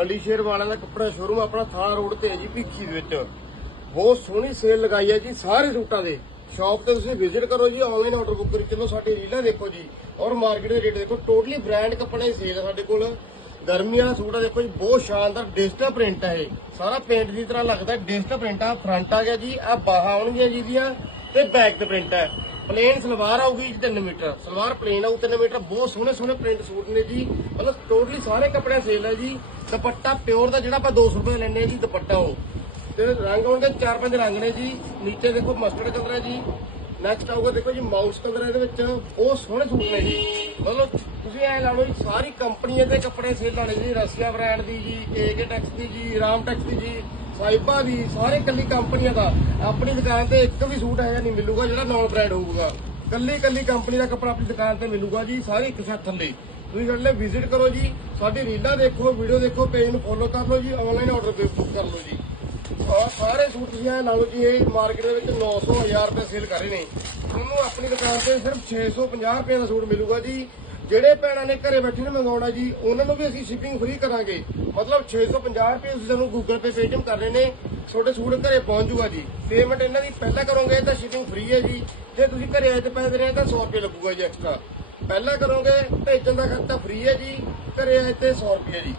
ਅਲੀ ਸ਼ੇਰ ਵਾਲਿਆਂ ਦਾ ਕੱਪੜਾ ਸ਼ੋਰੂਮ ਆਪਣਾ ਥਾਰ ਰੋਡ ਤੇ ਹੈ ਜੀ ਭਿੱਖੀ ਦੇ ਵਿੱਚ। ਬਹੁਤ ਸੋਹਣੀ ਸੇਲ ਲਗਾਈ ਹੈ ਜੀ ਸਾਰੇ ਸੂਟਾਂ ਦੇ। ਸ਼ਾਪ ਤੇ ਤੁਸੀਂ ਵਿਜ਼ਿਟ ਕਰੋ ਜੀ ਆਨਲਾਈਨ ਆਰਡਰ ਬੁੱਕ ਕਰੀ ਚਲੋ, ਸਾਡੀ ਰੀਲਾਂ ਦੇਖੋ ਜੀ। ਔਰ ਮਾਰਕੀਟ ਦੇ ਰੇਟ ਦੇਖੋ ਟੋਟਲੀ ਬ੍ਰਾਂਡ ਕੱਪੜੇ ਦੀ ਸੇਲ ਹੈ ਸਾਡੇ ਕੋਲ। ਗਰਮੀ ਵਾਲਾ ਸੂਟ ਆ ਦੇਖੋ ਜੀ, ਬਹੁਤ ਸ਼ਾਨਦਾਰ ਡਿਜੀਟਲ ਪ੍ਰਿੰਟ ਹੈ ਇਹ। ਸਾਰਾ ਪੇਂਟ ਦੀ ਤਰ੍ਹਾਂ ਲੱਗਦਾ ਡਿਜੀਟਲ ਪ੍ਰਿੰਟ ਆ ਫਰੰਟ ਆ ਗਿਆ ਜੀ, ਆ ਬਾਹਾਂ ਆਉਣਗੀਆਂ ਜੀ ਦੀਆਂ ਤੇ ਬੈਕ ਤੇ ਪ੍ਰਿੰਟ ਹੈ। ਪਲੇਨ ਸਲਵਾਰ ਆਊਗੀ ਜੀ 3 ਮੀਟਰ। ਸਲਵਾਰ ਪਲੇਨ ਆਊ 3 ਮੀਟਰ। ਬਹੁਤ ਸੋਹਣੇ ਸੋਹਣੇ ਪ੍ਰਿੰਟ ਸੂਟ ਨੇ ਜੀ। ਮਤਲਬ ਟੋਟਲੀ ਸਾਰੇ ਕੱਪੜਿਆਂ ਸੇਲ ਹੈ ਜੀ। ਦੁਪੱਟਾ ਪਿਓਰ ਦਾ ਜਿਹੜਾ ਆਪਾਂ 200 ਰੁਪਏ ਲੈਣੇ ਆ ਜੀ, ਦੁਪੱਟਾ ਉਹ। ਤੇ ਰੰਗ ਹੋਣਗੇ ਚਾਰ ਪੰਜ ਰੰਗ ਨੇ ਜੀ। ਨੀਚੇ ਦੇਖੋ ਮਸਟਰਡ ਕਲਰ ਹੈ ਜੀ। ਨੈਕਸਟ ਆਊਗਾ ਦੇਖੋ ਜੀ ਮਾਊਸ ਕਲਰ ਇਹਦੇ ਵਿੱਚ। ਉਹ ਸੋਹਣੇ ਸੂਟ ਨੇ ਜੀ। ਮਤਲਬ ਤੁਸੀਂ ਐ ਲਾ ਲਓ ਜੀ, ਸਾਰੀ ਕੰਪਨੀਆਂ ਦੇ ਕੱਪੜੇ ਸੇਲ ਵਾਲੇ ਜੀ। ਰਸ਼ੀਆ ਬ੍ਰਾਂਡ ਦੀ ਜੀ ਏਕੇ ਟੈਕਸ ਦੀ ਜੀ, ਰਾਮ ਟੈਕਸ ਦੀ ਜੀ। ਸਾਈਬਾ ਦੀ, ਸਾਰੇ ਕੱਲੀ ਕੰਪਨੀਆਂ ਦਾ। ਆਪਣੀ ਦੁਕਾਨ ਤੇ ਇੱਕ ਵੀ ਸੂਟ ਹੈਗਾ ਨਹੀਂ ਮਿਲੂਗਾ ਜਿਹੜਾ ਨੌਨ ਬ੍ਰਾਂਡ ਹੋਊਗਾ। ਕੱਲੀ ਕੱਲੀ ਕੰਪਨੀ ਦਾ ਕੱਪੜਾ ਆਪਣੀ ਦੁਕਾਨ ਤੇ ਮਿਲੂਗਾ ਜੀ, ਸਾਰੇ ਇੱਕ ਸਾਥ ਥੱਲੇ। ਤੁਸੀਂ ਸਾਡੇ ਲਈ ਵਿਜ਼ਿਟ ਕਰੋ ਜੀ, ਸਾਡੀ ਰੀਲਾਂ ਦੇਖੋ ਵੀਡੀਓ ਦੇਖੋ ਪੇਜ ਨੂੰ ਫੋਲੋ ਕਰ ਲਓ ਜੀ ਆਨਲਾਈਨ ਆਰਡਰ ਬੁੱਕ ਕਰ ਲਓ ਜੀ। ਔਰ ਸਾਰੇ ਸੂਟ ਤੁਸੀਂ ਐ ਲਾ ਲਓ ਜੀ, ਇਹ ਮਾਰਕੀਟ ਦੇ ਵਿੱਚ 900 1000 ਰੁਪਏ ਸੇਲ ਕਰ ਰਹੇ ਨੇ। ਤੁਹਾਨੂੰ ਆਪਣੀ ਦੁਕਾਨ ਤੇ ਸਿਰਫ 650 ਰੁਪਏ ਦਾ ਸੂਟ ਮਿਲੂਗਾ ਜੀ। ਜਿਹੜੇ ਭੈਣਾਂ ਨੇ ਘਰੇ ਬੈਠੇ ਨੇ ਮੰਗਾਉਣਾ ਜੀ, ਉਹਨਾਂ ਨੂੰ ਵੀ ਅਸੀਂ ਸ਼ਿਪਿੰਗ ਫ੍ਰੀ ਕਰਾਂਗੇ। ਮਤਲਬ 650 ਰੁਪਏ ਤੁਸੀਂ ਸਾਨੂੰ ਗੂਗਲ ਪੇ ਪੇਟੀਐਮ ਕਰ ਰਹੇ ਨੇ, ਤੁਹਾਡੇ ਸੂਟ ਘਰੇ ਪਹੁੰਚ ਜੂਗਾ ਜੀ। ਪੇਮੈਂਟ ਇਹਨਾਂ ਦੀ ਪਹਿਲਾਂ ਕਰੋਗੇ ਤਾਂ ਸ਼ਿਪਿੰਗ ਫ੍ਰੀ ਹੈ ਜੀ। ਜੇ ਤੁਸੀਂ ਘਰੇ ਆਏ ਤੇ ਪੈਸੇ ਦੇ ਰਹੇ ਤਾਂ 100 ਰੁਪਏ ਲੱਗੂਗਾ ਜੀ ਐਕਸਟਰਾ ਪਹਿਲਾਂ ਕਰੋਗੇ ਭੇਜਣ ਦਾ ਖਰਚਾ ਫ੍ਰੀ ਹੈ ਜੀ, ਘਰੇ ਆਏ ਤੇ 100 ਰੁਪਏ ਜੀ।